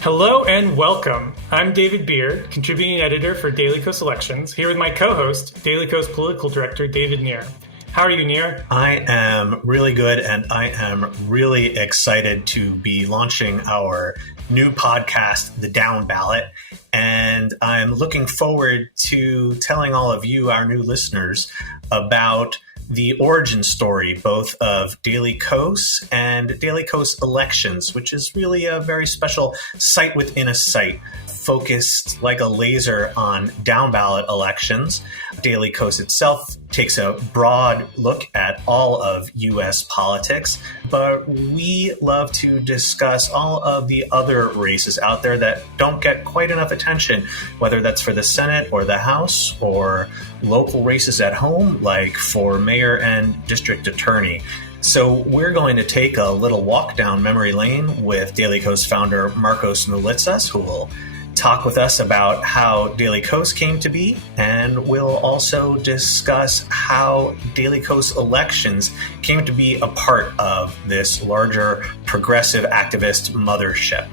Hello and welcome. I'm David Beard, contributing editor for Daily Kos Elections, here with my co-host, Daily Kos political director, David Nir. How are you, Nir? I am really good, and I am really excited to be launching our new podcast, The Downballot, and I'm looking forward to telling all of you, our new listeners, about the origin story, both of Daily Kos and Daily Kos Elections, which is really a very special site within a site, focused like a laser on down-ballot elections. Daily Kos itself takes a broad look at all of U.S. politics, but we love to discuss all of the other races out there that don't get quite enough attention, whether that's for the Senate or the House or local races at home, like for mayor and district attorney. So we're going to take a little walk down memory lane with Daily Kos founder Markos Moulitsas, who will talk with us about how Daily Kos came to be, and we'll also discuss how Daily Kos Elections came to be a part of this larger progressive activist mothership.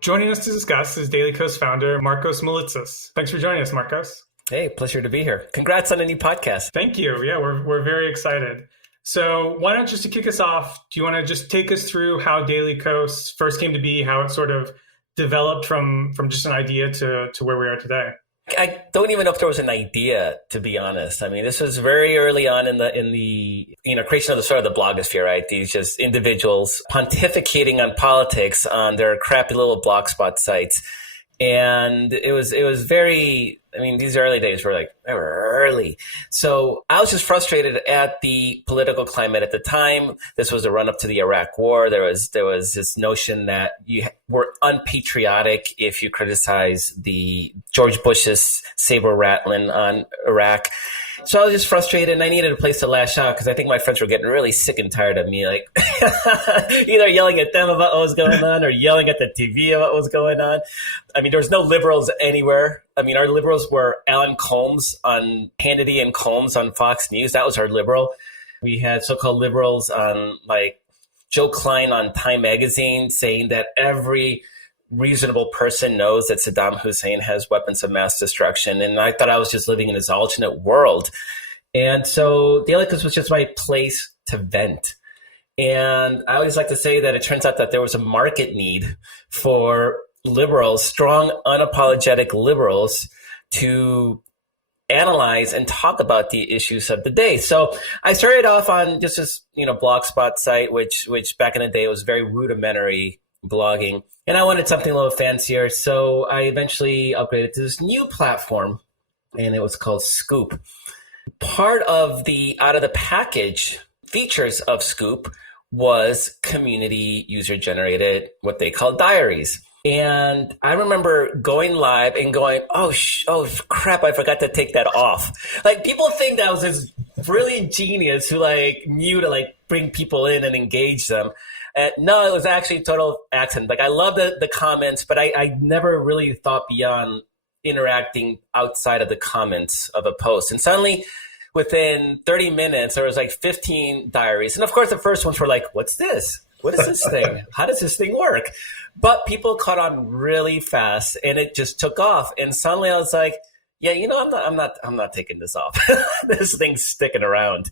Joining us to discuss is Daily Kos founder Markos Moulitsas. Thanks for joining us, Markos. Hey, pleasure to be here. Congrats on a new podcast. Thank you. Yeah, we're very excited. So why don't, just to kick us off, do you want to just take us through how Daily Kos first came to be, how it sort of developed from just an idea to where we are today? I don't even know if there was an idea, to be honest. I mean, this was very early on in the creation of the sort of the blogosphere, right? These just individuals pontificating on politics on their crappy little blogspot sites. And it was very, I mean, these early days were early. So I was just frustrated at the political climate at the time. This was a run up to the Iraq war. There was this notion that you were unpatriotic if you criticize the George Bush's saber rattling on Iraq. So I was just frustrated, and I needed a place to lash out because I think my friends were getting really sick and tired of me, like either yelling at them about what was going on or yelling at the TV about what was going on. I mean, there was no liberals anywhere. I mean, our liberals were Alan Colmes on Hannity and Colmes on Fox News. That was our liberal. We had so-called liberals on like Joe Klein on Time Magazine saying that every reasonable person knows that Saddam Hussein has weapons of mass destruction. And I thought I was just living in this alternate world. And so Daily Kos was just my place to vent. And I always like to say that it turns out that there was a market need for liberals, strong, unapologetic liberals, to analyze and talk about the issues of the day. So I started off on just this, blogspot site, which back in the day was very rudimentary blogging. And I wanted something a little fancier. So I eventually upgraded to this new platform, and it was called Scoop. Part of the out of the package features of Scoop was community user generated, what they call diaries. And I remember going live and going, oh crap, I forgot to take that off. Like, people think that I was this brilliant genius who knew to bring people in and engage them. No, it was actually a total accident. Like, I love the comments, but I never really thought beyond interacting outside of the comments of a post. And suddenly, within 30 minutes, there was 15 diaries. And of course, the first ones were like, what's this? What is this thing? How does this thing work? But people caught on really fast, and it just took off. And suddenly I was like, yeah, I'm not taking this off. This thing's sticking around.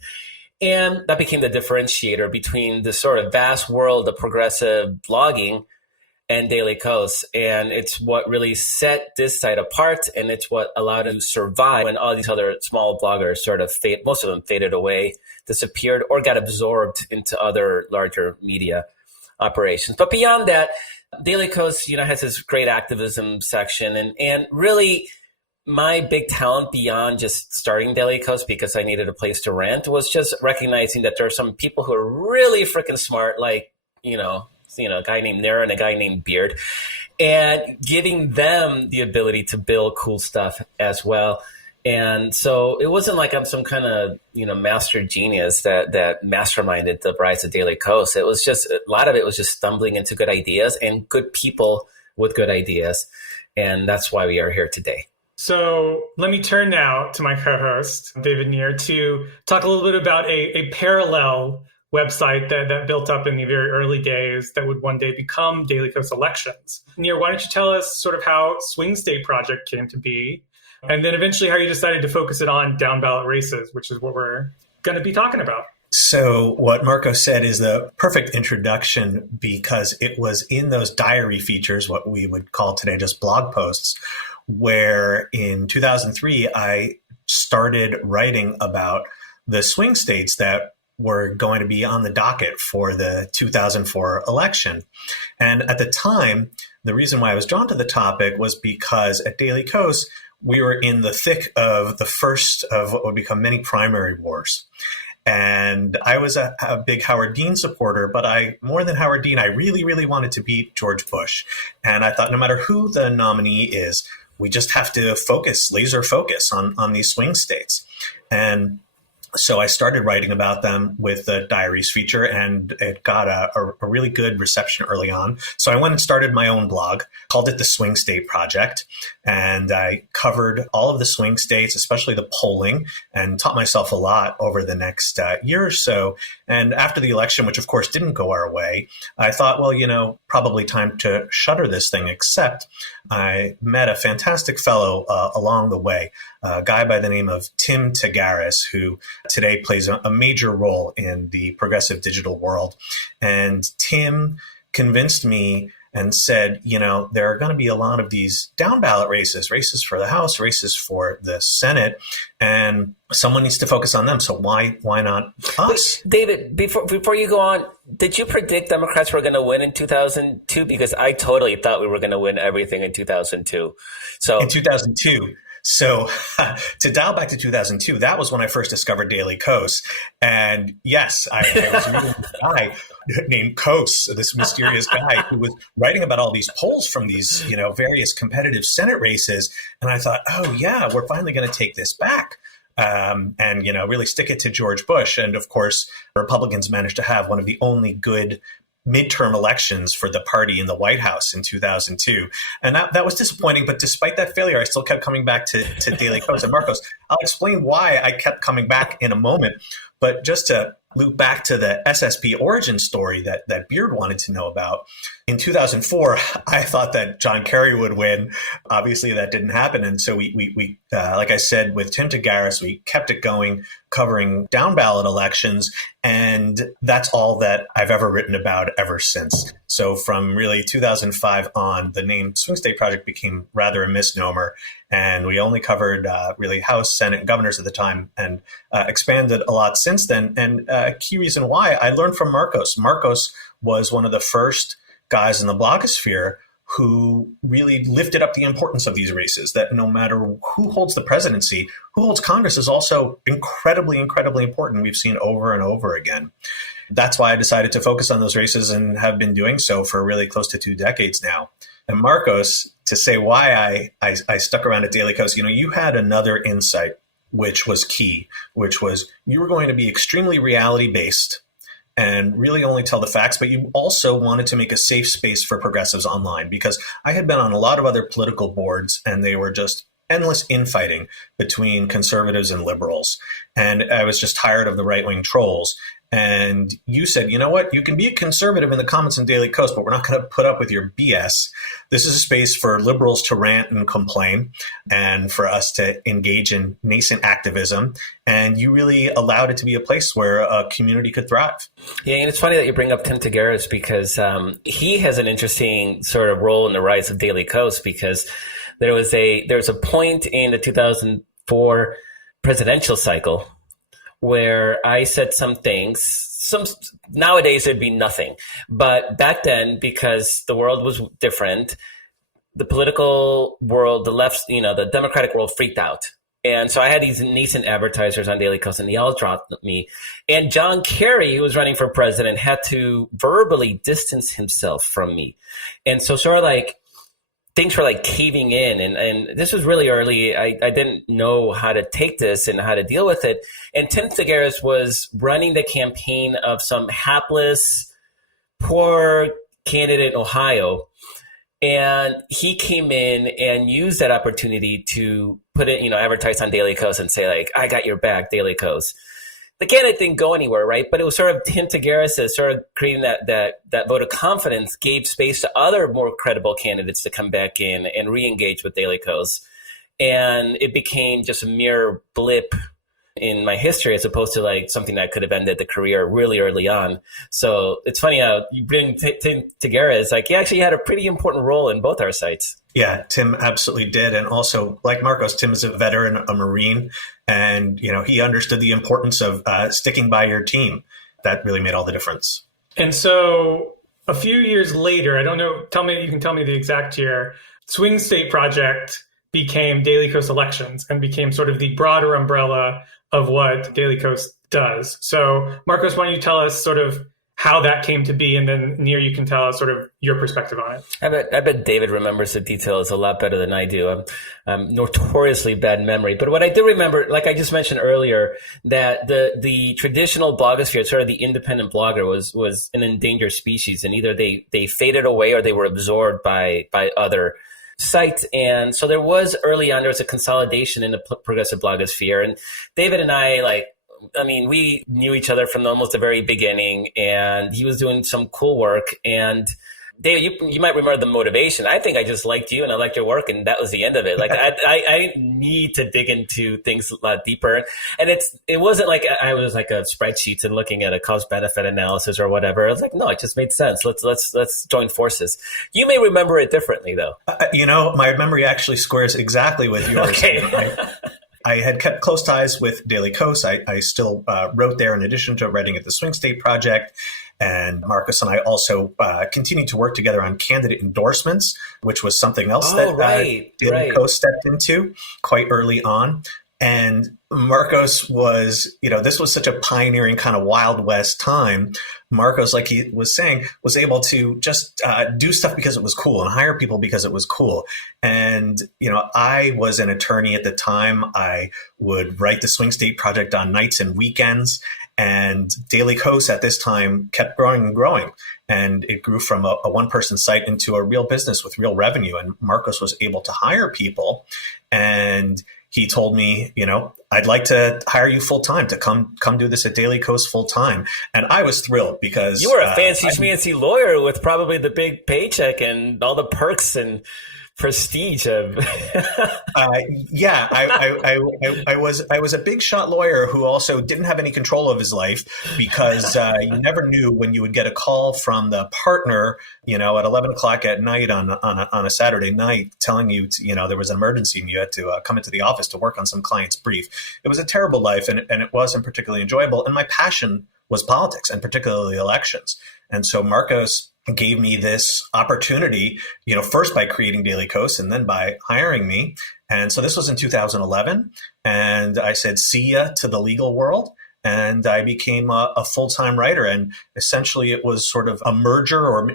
And that became the differentiator between the sort of vast world of progressive blogging and Daily Kos. And it's what really set this site apart, and it's what allowed it to survive when all these other small bloggers sort of most of them faded away, disappeared, or got absorbed into other larger media operations. But beyond that, Daily Kos, has this great activism section, and really my big talent beyond just starting Daily Kos because I needed a place to rant was just recognizing that there are some people who are really freaking smart, like, a guy named Nir and a guy named Beard, and giving them the ability to build cool stuff as well. And so it wasn't like I'm some kind of, master genius that masterminded the rise of Daily Kos. It was just, a lot of it was just stumbling into good ideas and good people with good ideas. And that's why we are here today. So let me turn now to my co-host, David Nir, to talk a little bit about a parallel website that built up in the very early days that would one day become Daily Kos Elections. Nir, why don't you tell us sort of how Swing State Project came to be, and then eventually how you decided to focus it on down-ballot races, which is what we're going to be talking about. So what Markos said is the perfect introduction, because it was in those diary features, what we would call today just blog posts, where in 2003, I started writing about the swing states that were going to be on the docket for the 2004 election. And at the time, the reason why I was drawn to the topic was because at Daily Kos, we were in the thick of the first of what would become many primary wars. And I was a big Howard Dean supporter, but more than Howard Dean, I really, really wanted to beat George Bush. And I thought no matter who the nominee is, we just have to laser focus on these swing states. And so I started writing about them with the diaries feature, and it got a really good reception early on. So I went and started my own blog, called it the Swing State Project. And I covered all of the swing states, especially the polling, and taught myself a lot over the next year or so. And after the election, which of course didn't go our way, I thought, well, probably time to shutter this thing, except I met a fantastic fellow along the way, a guy by the name of Tim Tagaris, who today plays a major role in the progressive digital world. And Tim convinced me and said, there are going to be a lot of these down ballot races for the House, races for the Senate, and someone needs to focus on them. So why not us? Wait, David, before you go on, did you predict Democrats were going to win in 2002? Because I totally thought we were going to win everything in 2002. So in 2002. So to dial back to 2002, that was when I first discovered Daily Kos. And yes, I was reading this guy named Kos, this mysterious guy who was writing about all these polls from these, various competitive Senate races. And I thought, oh yeah, we're finally going to take this back. And really stick it to George Bush. And of course, Republicans managed to have one of the only good midterm elections for the party in the White House in 2002. And that was disappointing. But despite that failure, I still kept coming back to Daily Kos. And Markos, I'll explain why I kept coming back in a moment. But just to loop back to the SSP origin story that Beard wanted to know about, in 2004, I thought that John Kerry would win. Obviously, that didn't happen. And so we like I said, with Tim Tagaris, we kept it going, covering down ballot elections. And that's all that I've ever written about ever since. So from really 2005 on, the name Swing State Project became rather a misnomer. And we only covered really House, Senate, and governors at the time, and expanded a lot since then. And a key reason why, I learned from Markos. Markos was one of the first guys in the blogosphere who really lifted up the importance of these races, that no matter who holds the presidency, who holds Congress is also incredibly, incredibly important. We've seen over and over again. That's why I decided to focus on those races and have been doing so for really close to 2 decades now. And Markos, to say why I stuck around at Daily Kos, you had another insight, which was key, which was you were going to be extremely reality-based and really only tell the facts, but you also wanted to make a safe space for progressives online, because I had been on a lot of other political boards and they were just endless infighting between conservatives and liberals. And I was just tired of the right-wing trolls. And you said, you know what, you can be a conservative in the comments in Daily Kos, but we're not going to put up with your BS. This is a space for liberals to rant and complain and for us to engage in nascent activism. And you really allowed it to be a place where a community could thrive. Yeah, and it's funny that you bring up Tim Tagaris, because he has an interesting sort of role in the rise of Daily Kos, because there was a point in the 2004 presidential cycle where I said some things. Nowadays it'd be nothing, but back then, because the world was different, the political world, the left, the Democratic world freaked out. And so I had these nascent advertisers on Daily Kos, and they all dropped me. And John Kerry, who was running for president, had to verbally distance himself from me. And so sort of like things were like caving in, and this was really early. I didn't know how to take this and how to deal with it. And Tim Tagaris was running the campaign of some hapless, poor candidate in Ohio. And he came in and used that opportunity to put it, advertise on Daily Kos and say, like, I got your back, Daily Kos. The candidate didn't go anywhere, right? But it was sort of him to Garris as sort of creating that vote of confidence, gave space to other more credible candidates to come back in and re-engage with Daily Kos. And it became just a mere blip in my history as opposed to like something that could have ended the career really early on. So it's funny how you bring Tim Garris, like he actually had a pretty important role in both our sites. Yeah, Tim absolutely did. And also, like Markos, Tim is a veteran, a Marine, and he understood the importance of sticking by your team. That really made all the difference. And so a few years later, I don't know, you can tell me the exact year, Swing State Project became Daily Kos Elections and became sort of the broader umbrella of what Daily Kos does. So Markos, why don't you tell us sort of how that came to be, and then Nir, you can tell us sort of your perspective on it. I bet David remembers the details a lot better than I do. I'm notoriously bad memory, but what I do remember, like I just mentioned earlier, that the traditional blogosphere, sort of the independent blogger, was an endangered species, and either they faded away or they were absorbed by other sites. And so there was a consolidation in the progressive blogosphere, and David and I, we knew each other from almost the very beginning, and he was doing some cool work. And David, you might remember the motivation. I think I just liked you and I liked your work, and that was the end of it. Like I didn't need to dig into things a lot deeper. And it wasn't like I was like a spreadsheet and looking at a cost benefit analysis or whatever. I was like, no, it just made sense. Let's join forces. You may remember it differently though. My memory actually squares exactly with yours. Okay. I had kept close ties with Daily Kos. I still wrote there in addition to writing at the Swing State Project. And Markos and I also continued to work together on candidate endorsements, which was something else Daily Kos stepped into quite early on. And Markos was, this was such a pioneering kind of Wild West time. Markos, like he was saying, was able to just do stuff because it was cool and hire people because it was cool. And, I was an attorney at the time. I would write the Swing State Project on nights and weekends. And Daily Kos at this time kept growing and growing. And it grew from a one-person site into a real business with real revenue. And Markos was able to hire people. And he told me, I'd like to hire you full time to come do this at Daily Kos full time. And I was thrilled because you were a fancy lawyer with probably the big paycheck and all the perks and prestige of I was a big shot lawyer who also didn't have any control of his life because you never knew when you would get a call from the partner, at 11 o'clock at night on a Saturday night telling you, there was an emergency and you had to come into the office to work on some client's brief. It was a terrible life and it wasn't particularly enjoyable. And my passion was politics and particularly elections. And so Markos gave me this opportunity, first by creating Daily Kos and then by hiring me. And so this was in 2011. And I said, see ya to the legal world. And I became a full-time writer. And essentially it was sort of a merger or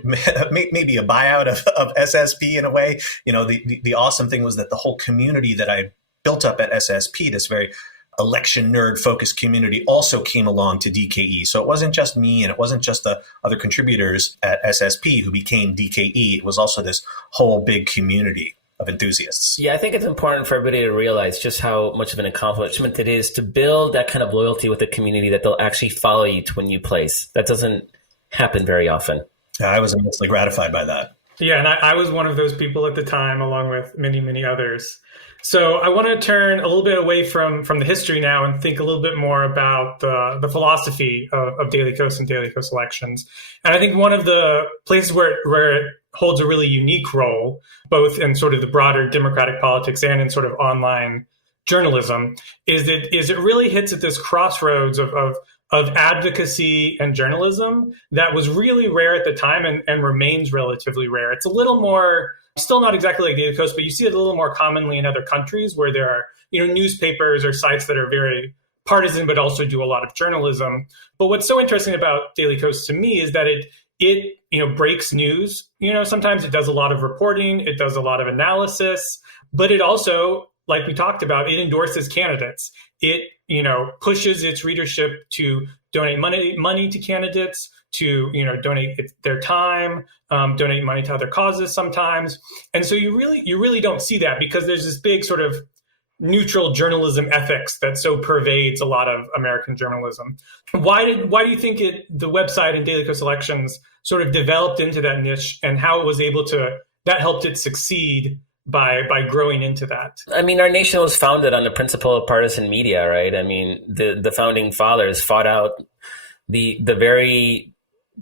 maybe a buyout of SSP in a way. The awesome thing was that the whole community that I built up at SSP, this very election nerd focused community, also came along to DKE. So it wasn't just me and it wasn't just the other contributors at SSP who became DKE. It was also this whole big community of enthusiasts. Yeah, I think it's important for everybody to realize just how much of an accomplishment it is to build that kind of loyalty with the community that they'll actually follow you to a new place. That doesn't happen very often. Yeah, I was immensely gratified by that. Yeah, and I was one of those people at the time, along with many, many others. So I want to turn a little bit away from the history now and think a little bit more about the philosophy of Daily Kos and Daily Kos elections. And I think one of the places where it holds a really unique role, both in sort of the broader democratic politics and in sort of online journalism, is it really hits at this crossroads of advocacy and journalism that was really rare at the time and remains relatively rare. It's a little more, still not exactly like Daily Kos, but you see it a little more commonly in other countries where there are, newspapers or sites that are very partisan, but also do a lot of journalism. But what's so interesting about Daily Kos to me is that it breaks news. Sometimes it does a lot of reporting, it does a lot of analysis, but it also, like we talked about, it endorses candidates. It, pushes its readership to donate money to candidates, to, donate their time, donate money to other causes sometimes. And so you really don't see that, because there's this big sort of neutral journalism ethics that so pervades a lot of American journalism. Why do you think the website and Daily Kos Elections sort of developed into that niche, and how it was able to, that helped it succeed by growing into that? I mean, our nation was founded on the principle of partisan media, right? I mean, the founding fathers fought out the very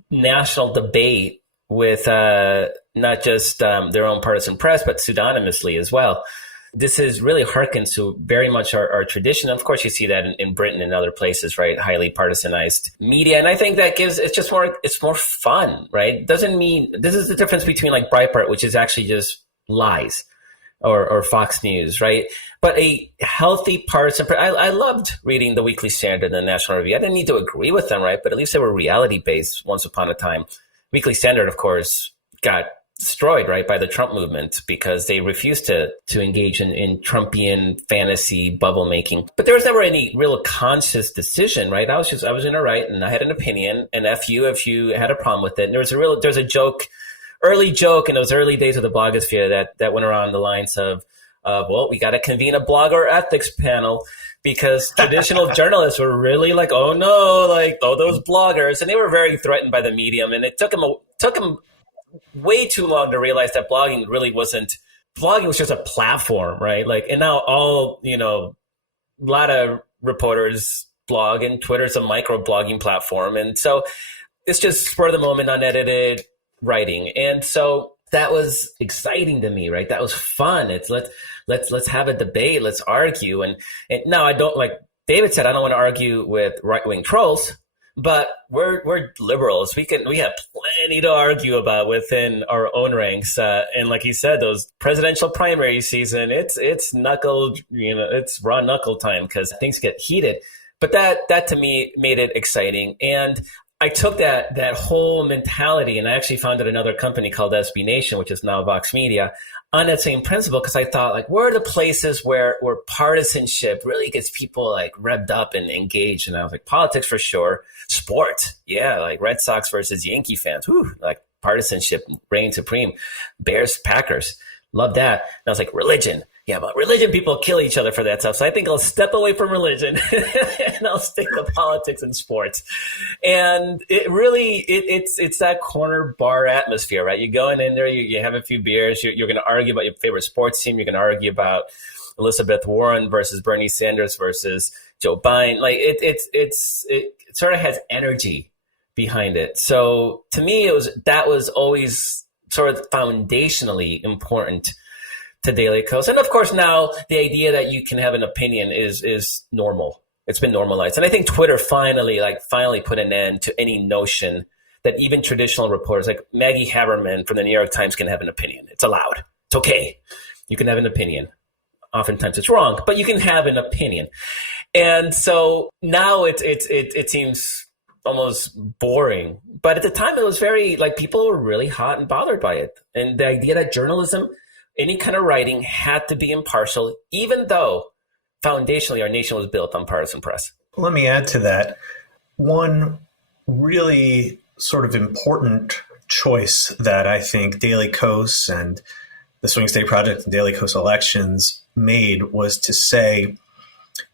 national debate with not just their own partisan press, but pseudonymously as well. This is really harkens to very much our tradition. Of course, you see that in Britain and other places, right? Highly partisanized media. And I think that it's more fun, right? Doesn't mean, this is the difference between like Breitbart, which is actually just lies, or Fox News, right? But a healthy partisan, I loved reading the Weekly Standard and the National Review. I didn't need to agree with them, right? But at least they were reality-based once upon a time. Weekly Standard, of course, got destroyed, right, by the Trump movement, because they refused to engage in Trumpian fantasy bubble making. But there was never any real conscious decision, right? I was in a right, and I had an opinion, and F you if you had a problem with it. And there's a early joke in those early days of the blogosphere that went around the lines of, well, we got to convene a blogger ethics panel, because traditional journalists were really like, oh no, like, oh, those bloggers. And they were very threatened by the medium. And it took them way too long to realize that blogging was just a platform, right? Like, and now a lot of reporters blog, and Twitter's a micro blogging platform. And so it's just spur of the moment, unedited writing. And so that was exciting to me, right? That was fun. It's let's have a debate, let's argue. And now I don't, like David said, I don't want to argue with right-wing trolls, but we're liberals. We have plenty to argue about within our own ranks. And like he said, those presidential primary season, it's raw knuckle time, because things get heated. But that to me made it exciting. And I took that whole mentality, and I actually founded another company called SB Nation, which is now Vox Media, on that same principle, because I thought, like, where are the places where partisanship really gets people like revved up and engaged? And I was like, politics for sure. Sport, yeah, like Red Sox versus Yankee fans, like partisanship reigns supreme. Bears, Packers, love that. And I was like, religion. Yeah, but religion, people kill each other for that stuff. So I think I'll step away from religion and I'll stick to politics and sports. And it's that corner bar atmosphere, right? You go in there, you have a few beers, you're going to argue about your favorite sports team. You're going to argue about Elizabeth Warren versus Bernie Sanders versus Joe Biden. Like it sort of has energy behind it. So to me, that was always sort of foundationally important to Daily Kos. And of course, now the idea that you can have an opinion is normal. It's been normalized. And I think Twitter finally put an end to any notion that even traditional reporters like Maggie Haberman from the New York Times can have an opinion. It's allowed. It's okay. You can have an opinion. Oftentimes it's wrong, but you can have an opinion. And so now it seems almost boring. But at the time it was very, like, people were really hot and bothered by it. And the idea that journalism, any kind of writing, had to be impartial, even though foundationally our nation was built on partisan press. Let me add to that. One really sort of important choice that I think Daily Kos and the Swing State Project and Daily Kos Elections made was to say,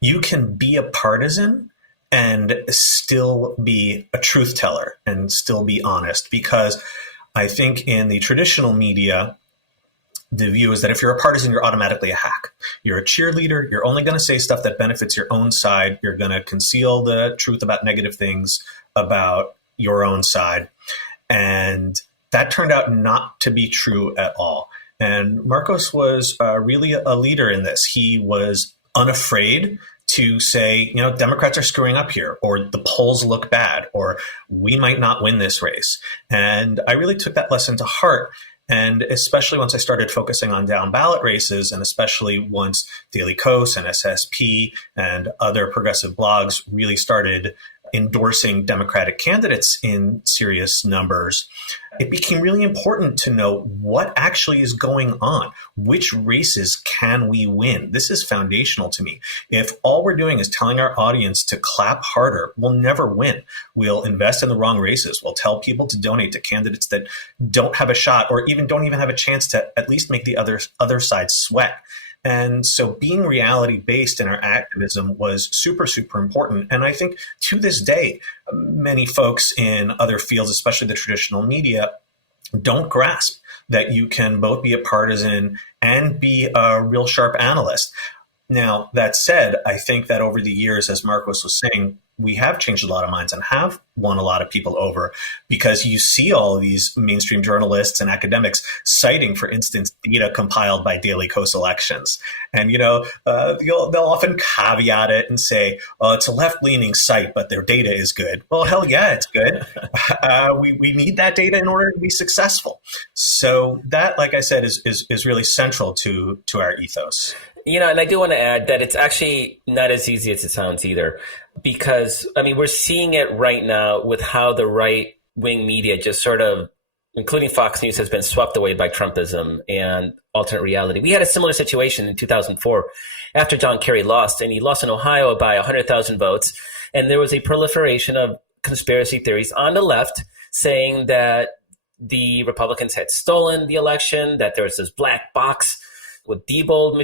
you can be a partisan and still be a truth teller and still be honest. Because I think in the traditional media, the view is that if you're a partisan, you're automatically a hack. You're a cheerleader. You're only going to say stuff that benefits your own side. You're going to conceal the truth about negative things about your own side. And that turned out not to be true at all. And Markos was really a leader in this. He was unafraid to say, Democrats are screwing up here, or the polls look bad, or we might not win this race. And I really took that lesson to heart. And especially once I started focusing on down ballot races, and especially once Daily Kos and SSP and other progressive blogs really started endorsing Democratic candidates in serious numbers, it became really important to know what actually is going on. Which races can we win? This is foundational to me. If all we're doing is telling our audience to clap harder, we'll never win. We'll invest in the wrong races. We'll tell people to donate to candidates that don't have a shot or even don't even have a chance to at least make the other side sweat. And so being reality-based in our activism was super, super important. And I think to this day, many folks in other fields, especially the traditional media, don't grasp that you can both be a partisan and be a real sharp analyst. Now, that said, I think that over the years, as Markos was saying, we have changed a lot of minds and have won a lot of people over, because you see all of these mainstream journalists and academics citing, for instance, data compiled by Daily Kos elections. And, they'll often caveat it and say, it's a left-leaning site, but their data is good. Well, hell yeah, it's good. We need that data in order to be successful. So that, like I said, is really central to our ethos. And I do want to add that it's actually not as easy as it sounds either, because, we're seeing it right now with how the right-wing media just sort of, including Fox News, has been swept away by Trumpism and alternate reality. We had a similar situation in 2004 after John Kerry lost, and he lost in Ohio by 100,000 votes. And there was a proliferation of conspiracy theories on the left saying that the Republicans had stolen the election, that there was this black box with Diebold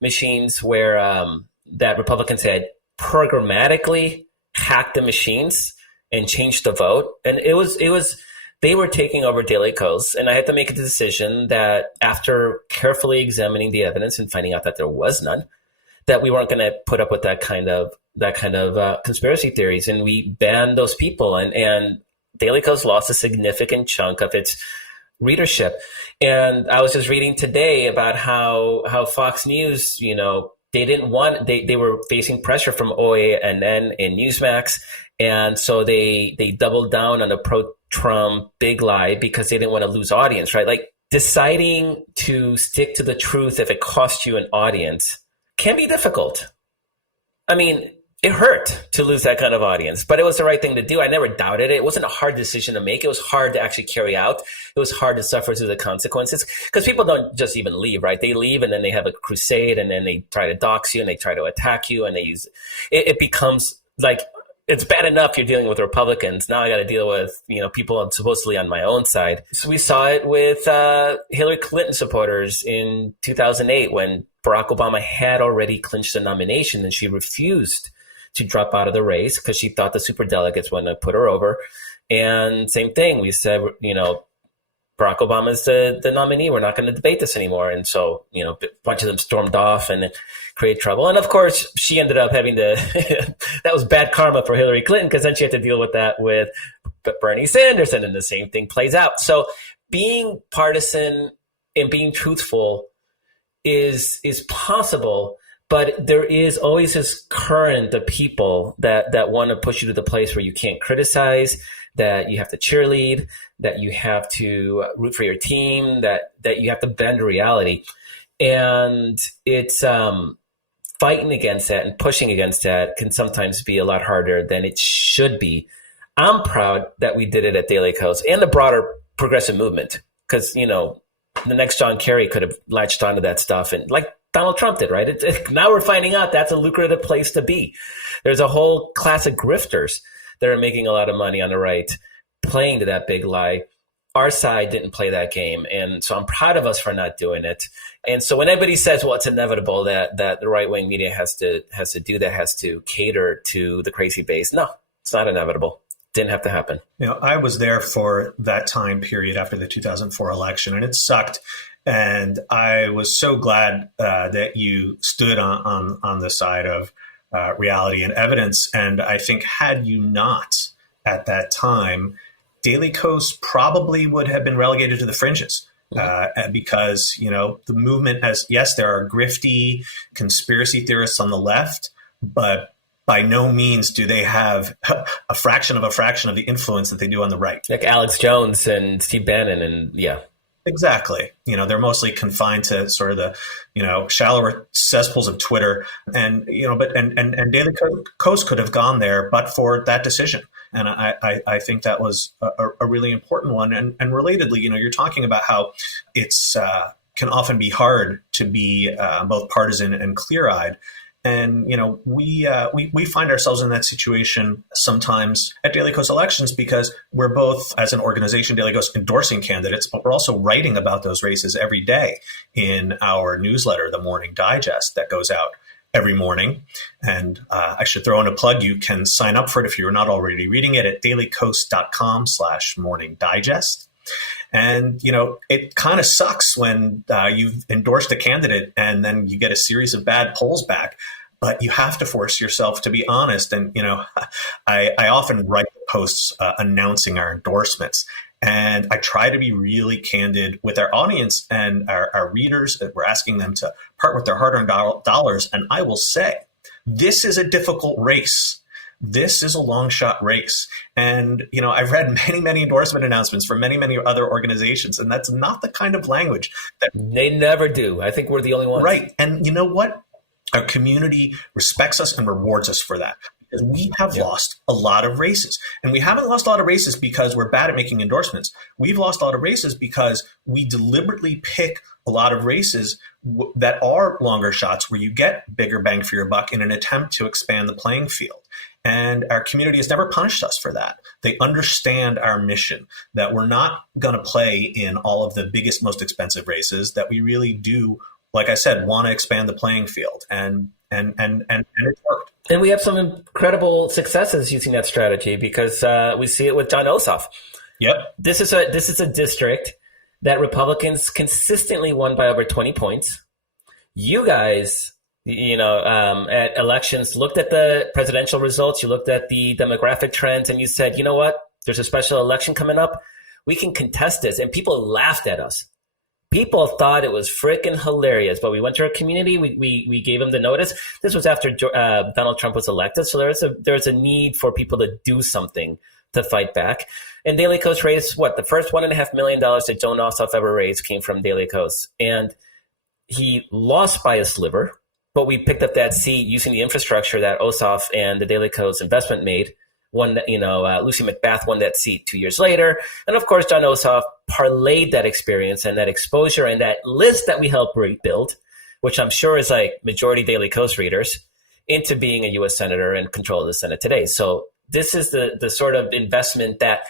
machines where that Republicans had programmatically hacked the machines and changed the vote. And it was they were taking over Daily Kos, and I had to make a decision that after carefully examining the evidence and finding out that there was none, that we weren't going to put up with that kind of conspiracy theories, and we banned those people. And Daily Kos lost a significant chunk of its readership. And I was just reading today about how Fox News, they were facing pressure from OANN and Newsmax. And so they doubled down on the pro-Trump big lie because they didn't want to lose audience, right? Like, deciding to stick to the truth if it costs you an audience can be difficult. It hurt to lose that kind of audience, but it was the right thing to do. I never doubted it. It wasn't a hard decision to make. It was hard to actually carry out. It was hard to suffer through the consequences, because people don't just even leave, right? They leave and then they have a crusade, and then they try to dox you and they try to attack you, and they use it becomes like, it's bad enough you're dealing with Republicans. Now I got to deal with, people supposedly on my own side. So we saw it with Hillary Clinton supporters in 2008 when Barack Obama had already clinched the nomination, and she refused to drop out of the race because she thought the superdelegates wanted to put her over. And same thing, we said, Barack Obama is the nominee. We're not going to debate this anymore. And so, a bunch of them stormed off and created trouble. And of course, she ended up having to, that was bad karma for Hillary Clinton, because then she had to deal with that with Bernie Sanders, and then the same thing plays out. So being partisan and being truthful is possible. But there is always this current of people that want to push you to the place where you can't criticize, that you have to cheerlead, that you have to root for your team, that you have to bend to reality. And it's fighting against that and pushing against that can sometimes be a lot harder than it should be. I'm proud that we did it at Daily Kos and the broader progressive movement, because, the next John Kerry could have latched onto that stuff, and like Donald Trump did, right? Now we're finding out that's a lucrative place to be. There's a whole class of grifters that are making a lot of money on the right, playing to that big lie. Our side didn't play that game. And so I'm proud of us for not doing it. And so when anybody says, well, it's inevitable that the right-wing media has to do that, has to cater to the crazy base. No, it's not inevitable. Didn't have to happen. I was there for that time period after the 2004 election, and it sucked. And I was so glad that you stood on the side of reality and evidence. And I think had you not at that time, Daily Kos probably would have been relegated to the fringes. Because, the movement yes, there are grifty conspiracy theorists on the left, but by no means do they have a fraction of the influence that they do on the right. Like Alex Jones and Steve Bannon, and yeah. Exactly. They're mostly confined to sort of the, shallower cesspools of Twitter. And, and Daily Kos could have gone there, but for that decision. And I think that was a really important one. And relatedly, you're talking about how it's can often be hard to be both partisan and clear-eyed. And, we find ourselves in that situation sometimes at Daily Kos elections because we're both, as an organization, Daily Kos, endorsing candidates, but we're also writing about those races every day in our newsletter, the Morning Digest, that goes out every morning. And I should throw in a plug. You can sign up for it if you're not already reading it at dailykos.com/morning digest. And, it kind of sucks when you've endorsed a candidate and then you get a series of bad polls back, but you have to force yourself to be honest. And, I often write posts announcing our endorsements, and I try to be really candid with our audience and our readers. We're asking them to part with their hard-earned dollars. And I will say, this is a difficult race. This is a long shot race. And, I've read many, many endorsement announcements from many, many other organizations, and that's not the kind of language that they never do. I think we're the only ones. Right. And you know what? Our community respects us and rewards us for that. Because we have lost a lot of races. And we haven't lost a lot of races because we're bad at making endorsements. We've lost a lot of races because we deliberately pick a lot of races that are longer shots where you get bigger bang for your buck in an attempt to expand the playing field. And our community has never punished us for that. They understand our mission, that we're not going to play in all of the biggest, most expensive races, that we really do, like I said, want to expand the playing field. And it's worked. And we have some incredible successes using that strategy because we see it with Jon Ossoff. Yep. This is a district that Republicans consistently won by over 20 points. You guys, at elections, looked at the presidential results, you looked at the demographic trends, and you said, you know what, there's a special election coming up. We can contest this. And people laughed at us. People thought it was freaking hilarious, but we went to our community. We gave them the notice. This was after Donald Trump was elected. So there was a need for people to do something to fight back. And Daily Kos raised the first $1.5 million that Jon Ossoff ever raised came from Daily Kos. And he lost by a sliver, but we picked up that seat using the infrastructure that Ossoff and the Daily Kos investment made. Lucy McBath won that seat 2 years later. And of course, Jon Ossoff parlayed that experience and that exposure and that list that we helped rebuild, which I'm sure is like majority Daily Kos readers, into being a U.S. Senator and control of the Senate today. So this is the sort of investment that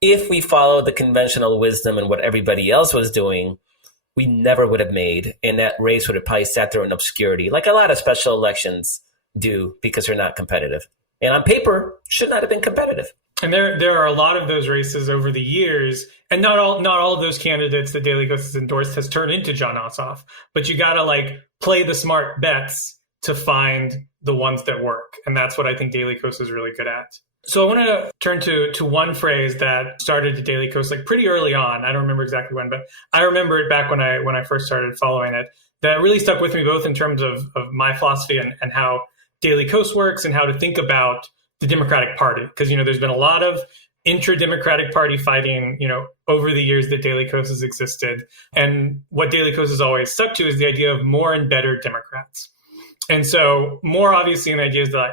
if we follow the conventional wisdom and what everybody else was doing, we never would have made. And that race would have probably sat there in obscurity, like a lot of special elections do, because they're not competitive. And on paper, should not have been competitive. And there are a lot of those races over the years, and not all of those candidates that Daily Kos has endorsed has turned into Jon Ossoff. But you got to play the smart bets to find the ones that work, and that's what I think Daily Kos is really good at. So I want to turn to one phrase that started at Daily Kos pretty early on. I don't remember exactly when, but I remember it back when I first started following it. That really stuck with me, both in terms of my philosophy and how Daily Kos works and how to think about the Democratic Party. Because, there's been a lot of intra-Democratic Party fighting, over the years that Daily Kos has existed. And what Daily Kos has always stuck to is the idea of more and better Democrats. And so more obviously an idea is that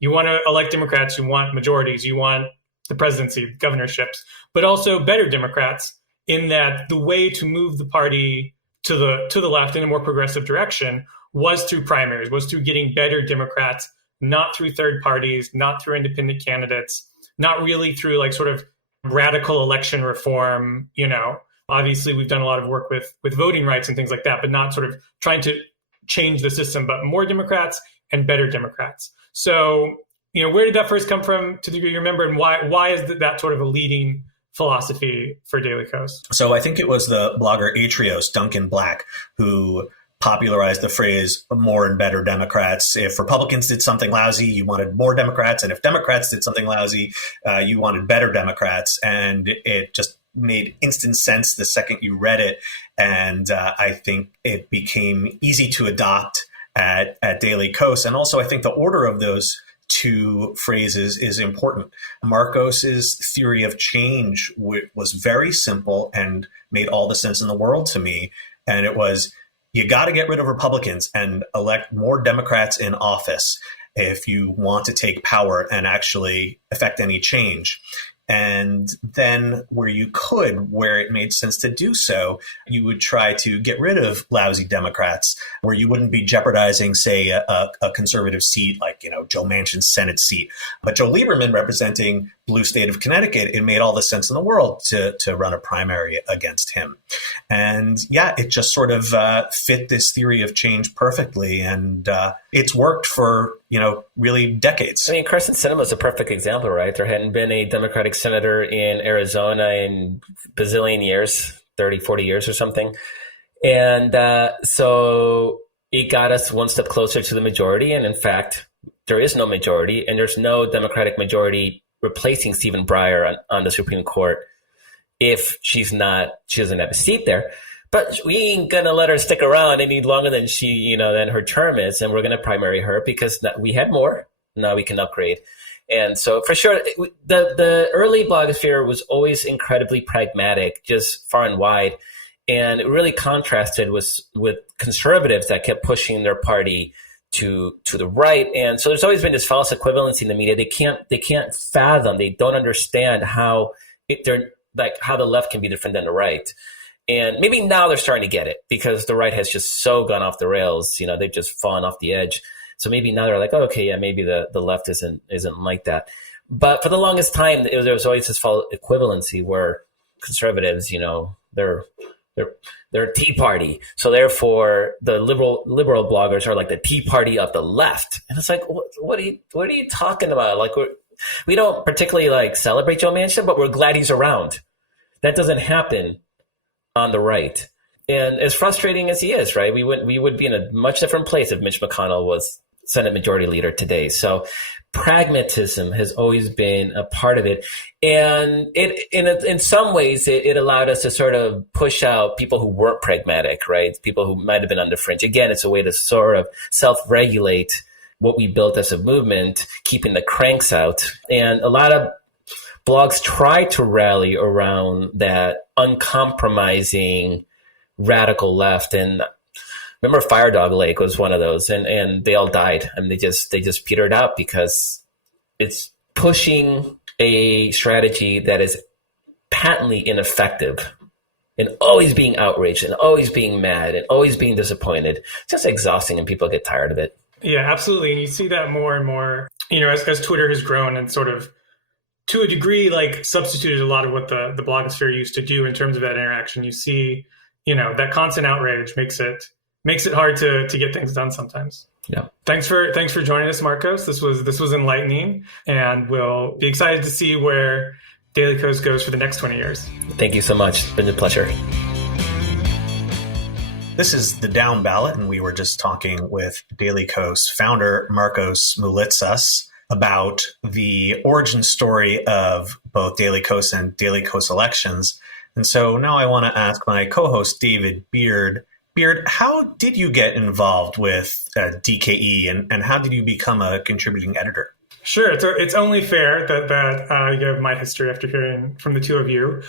you want to elect Democrats, you want majorities, you want the presidency, governorships, but also better Democrats, in that the way to move the party to the left in a more progressive direction was through primaries, was through getting better Democrats, not through third parties, not through independent candidates, not really through sort of radical election reform. Obviously we've done a lot of work with voting rights and things like that, but not sort of trying to change the system, but more Democrats and better Democrats. So, where did that first come from, to the degree you remember, and why is that sort of a leading philosophy for Daily Kos? So I think it was the blogger Atrios, Duncan Black, who popularized the phrase more and better Democrats. If Republicans did something lousy, you wanted more Democrats. And if Democrats did something lousy, you wanted better Democrats. And it just made instant sense the second you read it. And I think it became easy to adopt at Daily Kos. And also, I think the order of those two phrases is important. Markos's theory of change was very simple and made all the sense in the world to me. And it was, you got to get rid of Republicans and elect more Democrats in office if you want to take power and actually affect any change. And then where it made sense to do so, you would try to get rid of lousy Democrats, where you wouldn't be jeopardizing, say, a conservative seat like, Joe Manchin's Senate seat. But Joe Lieberman representing blue state of Connecticut, it made all the sense in the world to run a primary against him. And yeah, it just sort of fit this theory of change perfectly. And it's worked for, really decades. I mean, Carson Sinema is a perfect example, right? There hadn't been a Democratic senator in Arizona in bazillion years, 30, 40 years or something. And so it got us one step closer to the majority. And in fact, there is no majority, and there's no Democratic majority replacing Stephen Breyer on the Supreme Court if she doesn't have a seat there. But we ain't going to let her stick around any longer than than her term is. And we're going to primary her because we had more. Now we can upgrade. And so for sure, the early blogosphere was always incredibly pragmatic, just far and wide. And it really contrasted with conservatives that kept pushing their party to the right. And so there's always been this false equivalency in the media. They can't fathom, they don't understand how the left can be different than the right. And maybe now they're starting to get it because the right has just so gone off the rails. They've just fallen off the edge. So maybe now they're like, oh, okay, yeah, maybe the left isn't like that. But for the longest time, there was always this false equivalency where conservatives, they're Tea Party. So therefore, the liberal bloggers are like the Tea Party of the left. And it's like, what are you talking about? Like we don't particularly celebrate Joe Manchin, but we're glad he's around. That doesn't happen on the right. And as frustrating as he is, right, we would be in a much different place if Mitch McConnell was Senate Majority Leader today. So pragmatism has always been a part of it. And in some ways, it allowed us to sort of push out people who weren't pragmatic, right? People who might have been on the fringe. Again, it's a way to sort of self-regulate what we built as a movement, keeping the cranks out. And a lot of blogs try to rally around that uncompromising radical left. And remember Fire Dog Lake was one of those, and they all died. I mean, they just petered out because it's pushing a strategy that is patently ineffective and always being outraged and always being mad and always being disappointed. It's just exhausting and people get tired of it. Yeah, absolutely. And you see that more and more, as Twitter has grown and sort of to a degree, substituted a lot of what the blogosphere used to do in terms of that interaction. You see, that constant outrage makes it hard to get things done sometimes. Yeah. Thanks for joining us, Markos. This was enlightening, and we'll be excited to see where Daily Kos goes for the next 20 years. Thank you so much. It's been a pleasure. This is the Downballot, and we were just talking with Daily Kos founder Markos Moulitsas about the origin story of both Daily Kos and Daily Kos elections. And so now I want to ask my co-host, David Beard. Beard, how did you get involved with DKE, and how did you become a contributing editor? Sure. It's only fair that you have my history after hearing from the two of you.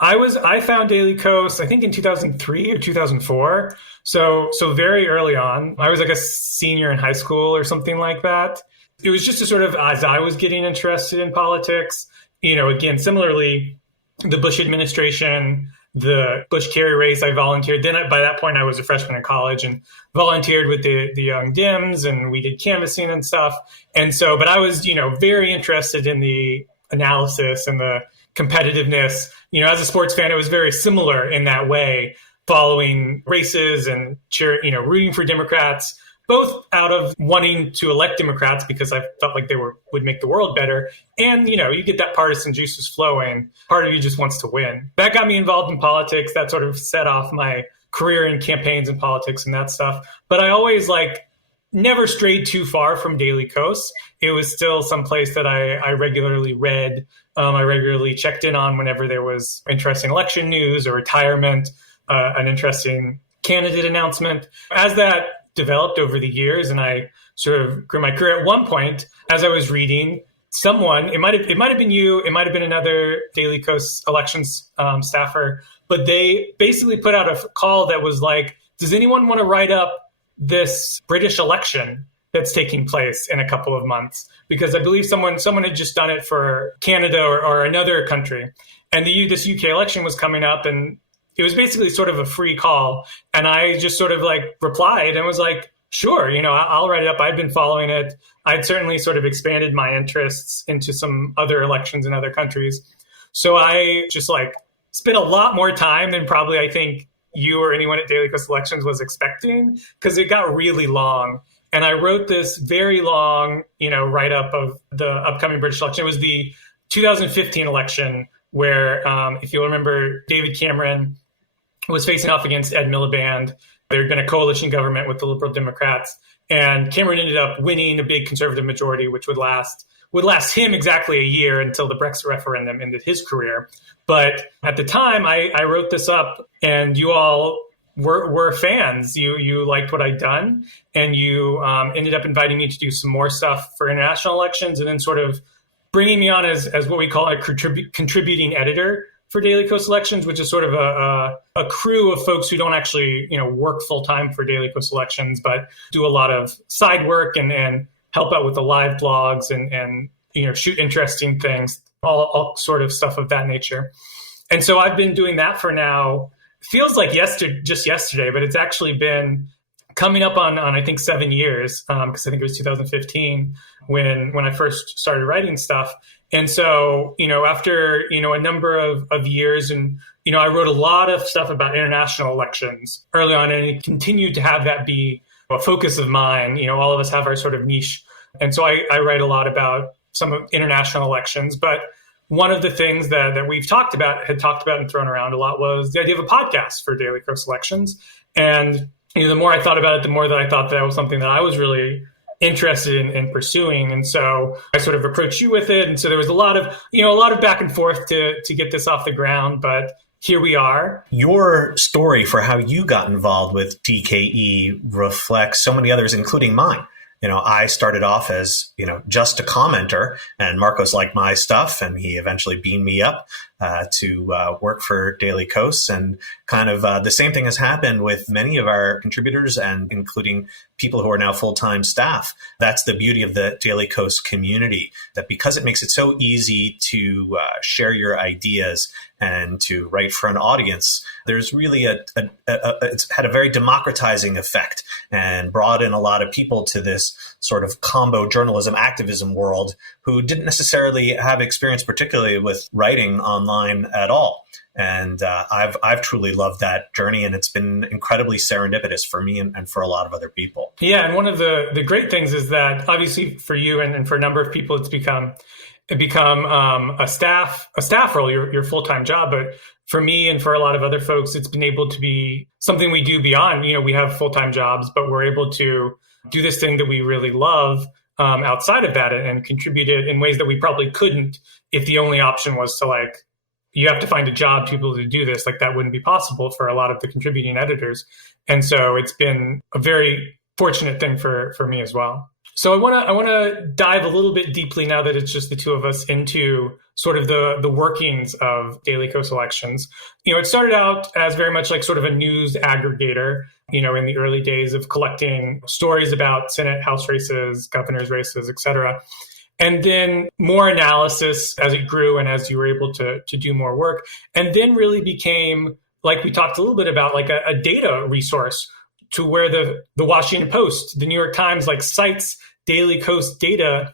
I found Daily Kos, I think in 2003 or 2004. So very early on. I was like a senior in high school or something like that. It was just a sort of, as I was getting interested in politics, again, similarly, the Bush administration, the Bush-Kerry race, I volunteered. Then by that point, I was a freshman in college and volunteered with the Young Dems, and we did canvassing and stuff. And so, but I was, very interested in the analysis and the competitiveness. As a sports fan, it was very similar in that way, following races and rooting for Democrats, both out of wanting to elect Democrats because I felt like they would make the world better. And, you get that partisan juices flowing. Part of you just wants to win. That got me involved in politics. That sort of set off my career in campaigns and politics and that stuff. But I always never strayed too far from Daily Kos. It was still someplace that I regularly read. I regularly checked in on whenever there was interesting election news or retirement, an interesting candidate announcement. As that developed over the years, and I sort of grew my career. At one point, as I was reading, someone, it might have been you, it might have been another Daily Kos elections staffer, but they basically put out a call that was like, does anyone want to write up this British election that's taking place in a couple of months? Because I believe someone had just done it for Canada or another country. And this UK election was coming up, and it was basically sort of a free call. And I just sort of like replied and was like, sure, I'll write it up. I'd been following it. I'd certainly sort of expanded my interests into some other elections in other countries. So I just like spent a lot more time than probably I think you or anyone at Daily Kos Elections was expecting, because it got really long. And I wrote this very long, write-up of the upcoming British election. It was the 2015 election where, if you'll remember, David Cameron was facing off against Ed Miliband. There had been a coalition government with the Liberal Democrats, and Cameron ended up winning a big Conservative majority, which would last him exactly a year until the Brexit referendum ended his career. But at the time, I wrote this up, and you all were fans. You liked what I'd done, and you ended up inviting me to do some more stuff for international elections, and then sort of bringing me on as what we call a contributing editor for Daily Kos Elections, which is sort of a crew of folks who don't actually work full time for Daily Kos Elections, but do a lot of side work and help out with the live blogs and shoot interesting things, all sort of stuff of that nature. And so I've been doing that for now. Feels like just yesterday, but it's actually been coming up on I think 7 years, because I think it was 2015 when I first started writing stuff. And so, after, a number of years, and, I wrote a lot of stuff about international elections early on, and it continued to have that be a focus of mine. All of us have our sort of niche. And so I write a lot about some of international elections. But one of the things that we've talked about and thrown around a lot was the idea of a podcast for Daily Kos Elections. And, the more I thought about it, the more that I thought that was something that I was really interested in pursuing. And so I sort of approached you with it. And so there was a lot of back and forth to get this off the ground, but here we are. Your story for how you got involved with DKE reflects so many others, including mine. I started off as, just a commenter, and Markos liked my stuff, and he eventually beamed me up to work for Daily Kos. And kind of the same thing has happened with many of our contributors, and including people who are now full-time staff. That's the beauty of the Daily Kos community, that because it makes it so easy to share your ideas and to write for an audience, there's really it's had a very democratizing effect and brought in a lot of people to this sort of combo journalism activism world who didn't necessarily have experience, particularly with writing online at all. And I've truly loved that journey, and it's been incredibly serendipitous for me and for a lot of other people. Yeah, and one of the great things is that obviously for you and for a number of people, it's become a staff role, your full-time job. But for me and for a lot of other folks, it's been able to be something we do beyond. We have full-time jobs, but we're able to do this thing that we really love outside of that and contribute it in ways that we probably couldn't if the only option was to you have to find a job to be able to do this. That wouldn't be possible for a lot of the contributing editors. And so it's been a very fortunate thing for me as well. So I want to dive a little bit deeply, now that it's just the two of us, into sort of the workings of Daily Kos Elections. It started out as very much like sort of a news aggregator, in the early days of collecting stories about Senate, House races, governor's races, et cetera. And then more analysis as it grew and as you were able to do more work. And then really became, like we talked a little bit about, like a data resource, to where the Washington Post, the New York Times, cites Daily Kos data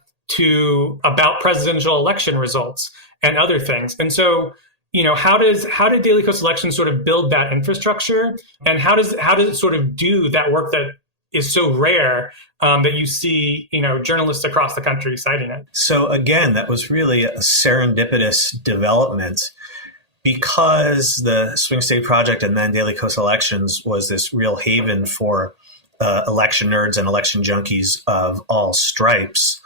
about presidential election results and other things. And so, how did Daily Kos Elections sort of build that infrastructure, and how does it sort of do that work that is so rare that you see, journalists across the country citing it? So again, that was really a serendipitous development, because the Swing State Project and then Daily Kos Elections was this real haven for election nerds and election junkies of all stripes.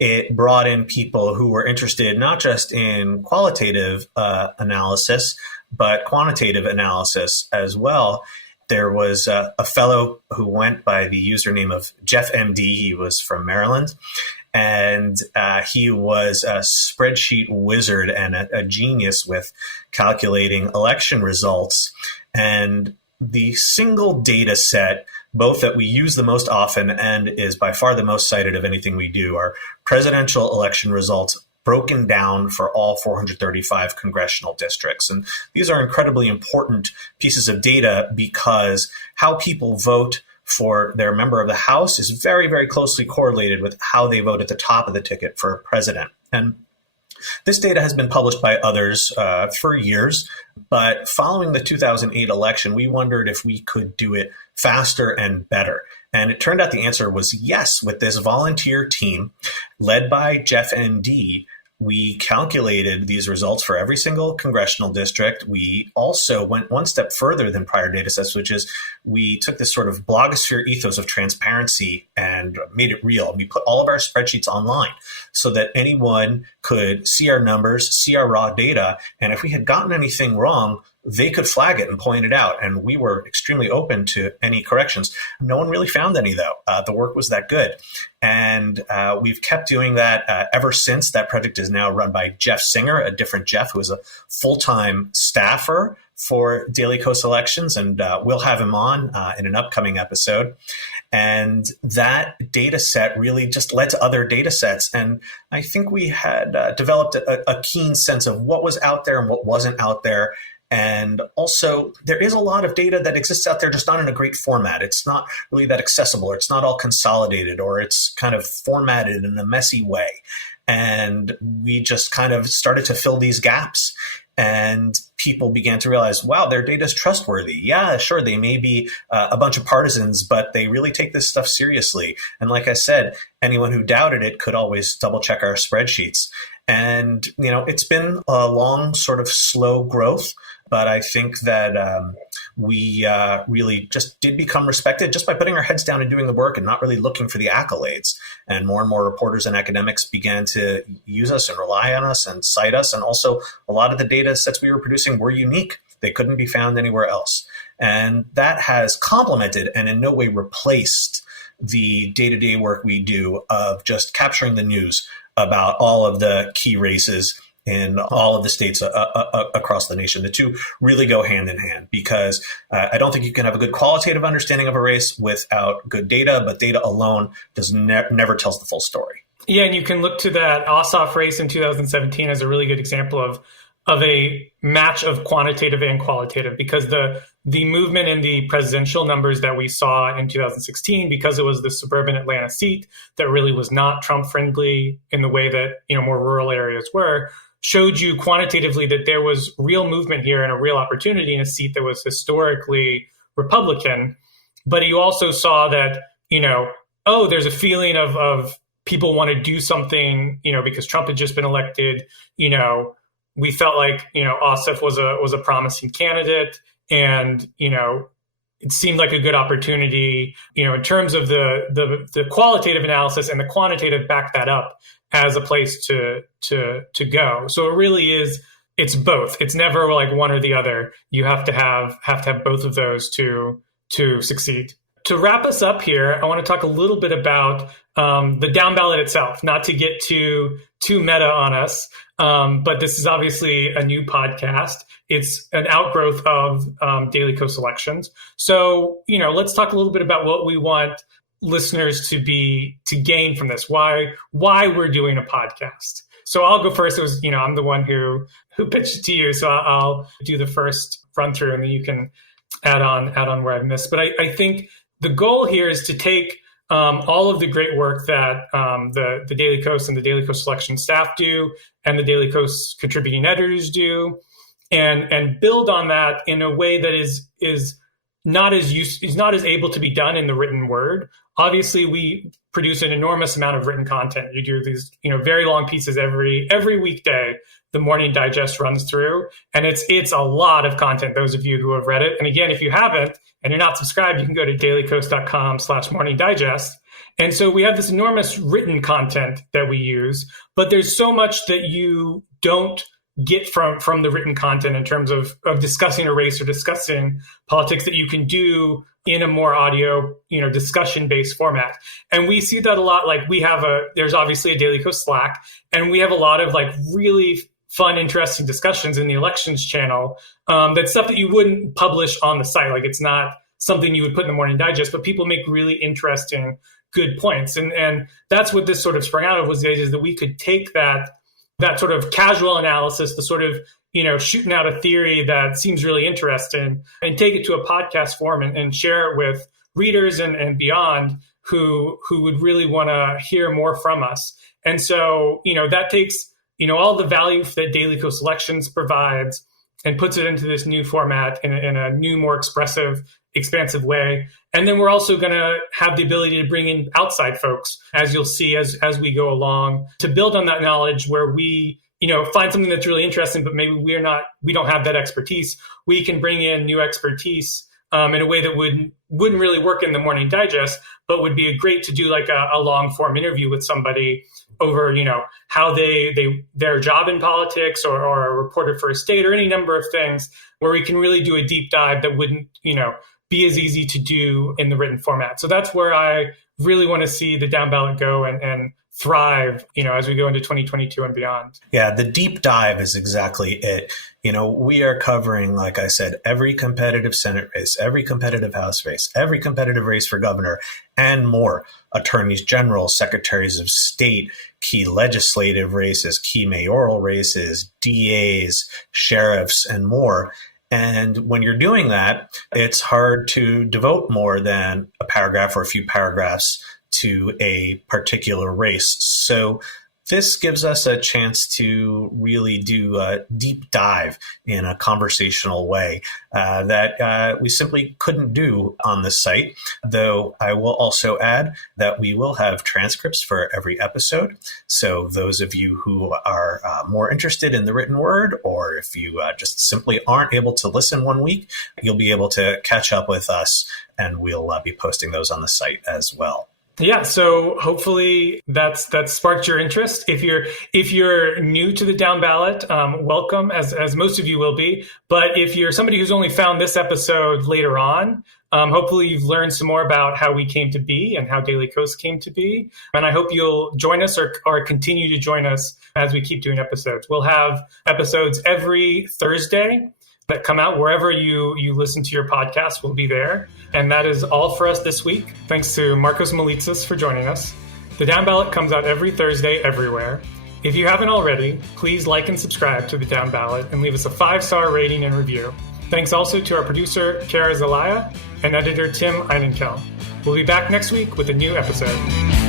It brought in people who were interested not just in qualitative analysis, but quantitative analysis as well. there was a fellow who went by the username of Jeff MD. He was from Maryland. And he was a spreadsheet wizard and a genius with calculating election results. And the single data set, both that we use the most often and is by far the most cited of anything we do, are presidential election results broken down for all 435 congressional districts. And these are incredibly important pieces of data because how people vote for their member of the House is very, very closely correlated with how they vote at the top of the ticket for president. And this data has been published by others for years, but following the 2008 election, we wondered if we could do it faster and better. And it turned out the answer was yes. With this volunteer team led by Jeff ND, we calculated these results for every single congressional district. We also went one step further than prior data sets, which is we took this sort of blogosphere ethos of transparency and made it real. We put all of our spreadsheets online so that anyone could see our numbers, see our raw data. And if we had gotten anything wrong, they could flag it and point it out. And we were extremely open to any corrections. No one really found any, though. The work was that good. And we've kept doing that ever since. That project is now run by Jeff Singer, a different Jeff, who is a full-time staffer for Daily Kos elections. And we'll have him on in an upcoming episode. And that data set really just led to other data sets. And I think we had developed a keen sense of what was out there and what wasn't out there. And also, there is a lot of data that exists out there, just not in a great format. It's not really that accessible, or it's not all consolidated, or it's kind of formatted in a messy way. And we just kind of started to fill these gaps. And people began to realize, wow, their data is trustworthy. Yeah, sure, they may be a bunch of partisans, but they really take this stuff seriously. And like I said, anyone who doubted it could always double check our spreadsheets. And, you know, it's been a long, sort of slow growth. But I think that we really just did become respected just by putting our heads down and doing the work and not really looking for the accolades. And more reporters and academics began to use us and rely on us and cite us. And also, a lot of the data sets we were producing were unique. They couldn't be found anywhere else. And that has complemented and in no way replaced the day-to-day work we do of just capturing the news about all of the key races in all of the states across the nation. The two really go hand in hand because I don't think you can have a good qualitative understanding of a race without good data, but data alone does never tells the full story. Yeah, and you can look to that Ossoff race in 2017 as a really good example of a match of quantitative and qualitative, because the movement in the presidential numbers that we saw in 2016, because it was the suburban Atlanta seat that really was not Trump friendly in the way that, you know, more rural areas were, showed you quantitatively that there was real movement here and a real opportunity in a seat that was historically Republican. But you also saw that, you know, oh, there's a feeling of people want to do something, you know, because Trump had just been elected. You know, we felt like, you know, Ossoff was a promising candidate, and, you know, it seemed like a good opportunity, you know, in terms of the qualitative analysis, and the quantitative backed that up as a place to go. So it really is, it's both. It's never like one or the other. You have to have both of those to succeed. To wrap us up here, I want to talk a little bit about the Downballot itself, not to get too meta on us, but this is obviously a new podcast. It's an outgrowth of Daily Kos elections. So, you know, let's talk a little bit about what we want listeners to gain from this, why we're doing a podcast. So I'll go first. It was, you know, I'm the one who pitched it to you, so I'll do the first run through, and then you can add on where I've missed. But I think the goal here is to take all of the great work that the Daily Kos and the Daily Kos selection staff do, and the Daily Kos contributing editors do, and build on that in a way that is not as able to be done in the written word. Obviously, we produce an enormous amount of written content. You do these, you know, very long pieces every weekday. The Morning Digest runs through, and it's a lot of content. Those of you who have read it, and again, if you haven't and you're not subscribed, you can go to dailykos.com/Morning Digest. And so we have this enormous written content that we use, but there's so much that you don't get from the written content in terms of discussing a race or discussing politics that you can do in a more audio, discussion-based format. And we see that a lot. Like there's obviously a Daily Kos Slack, and we have a lot of like really fun, interesting discussions in the elections channel. That's stuff that you wouldn't publish on the site. Like it's not something you would put in the Morning Digest, but people make really interesting, good points. And that's what this sort of sprang out of, was the idea that we could take that sort of casual analysis, the sort of, shooting out a theory that seems really interesting, and take it to a podcast form and share it with readers and beyond who would really want to hear more from us. And so, that takes, all the value that Daily Kos Selections provides and puts it into this new format in a new, more expansive way. And then we're also going to have the ability to bring in outside folks, as you'll see as we go along, to build on that knowledge where we, find something that's really interesting, but maybe we don't have that expertise. We can bring in new expertise in a way that wouldn't really work in the Morning Digest, but would be great to do like a long form interview with somebody over, how their job in politics, or a reporter for a state, or any number of things where we can really do a deep dive that wouldn't, be as easy to do in the written format. So that's where I really want to see the Downballot go and thrive, as we go into 2022 and beyond. Yeah, the deep dive is exactly it. We are covering, like I said, every competitive Senate race, every competitive House race, every competitive race for governor, and more. Attorneys general, secretaries of state, key legislative races, key mayoral races, DAs, sheriffs, and more. And when you're doing that, it's hard to devote more than a paragraph or a few paragraphs to a particular race. So this gives us a chance to really do a deep dive in a conversational way that we simply couldn't do on the site. Though I will also add that we will have transcripts for every episode. So those of you who are more interested in the written word, or if you just simply aren't able to listen one week, you'll be able to catch up with us, and we'll be posting those on the site as well. Yeah, so hopefully that's sparked your interest. If you're new to the Downballot, welcome, as most of you will be. But if you're somebody who's only found this episode later on, hopefully you've learned some more about how we came to be and how Daily Kos came to be. And I hope you'll join us or continue to join us as we keep doing episodes. We'll have episodes every Thursday that come out wherever you listen to your podcast. Will be there. And that is all for us this week. Thanks to Markos Moulitsas for joining us. The Downballot comes out every Thursday everywhere. If you haven't already, please like and subscribe to the Downballot and leave us a 5-star rating and review. Thanks also to our producer, Kara Zelaya, and editor, Tim Einenkel. We'll be back next week with a new episode.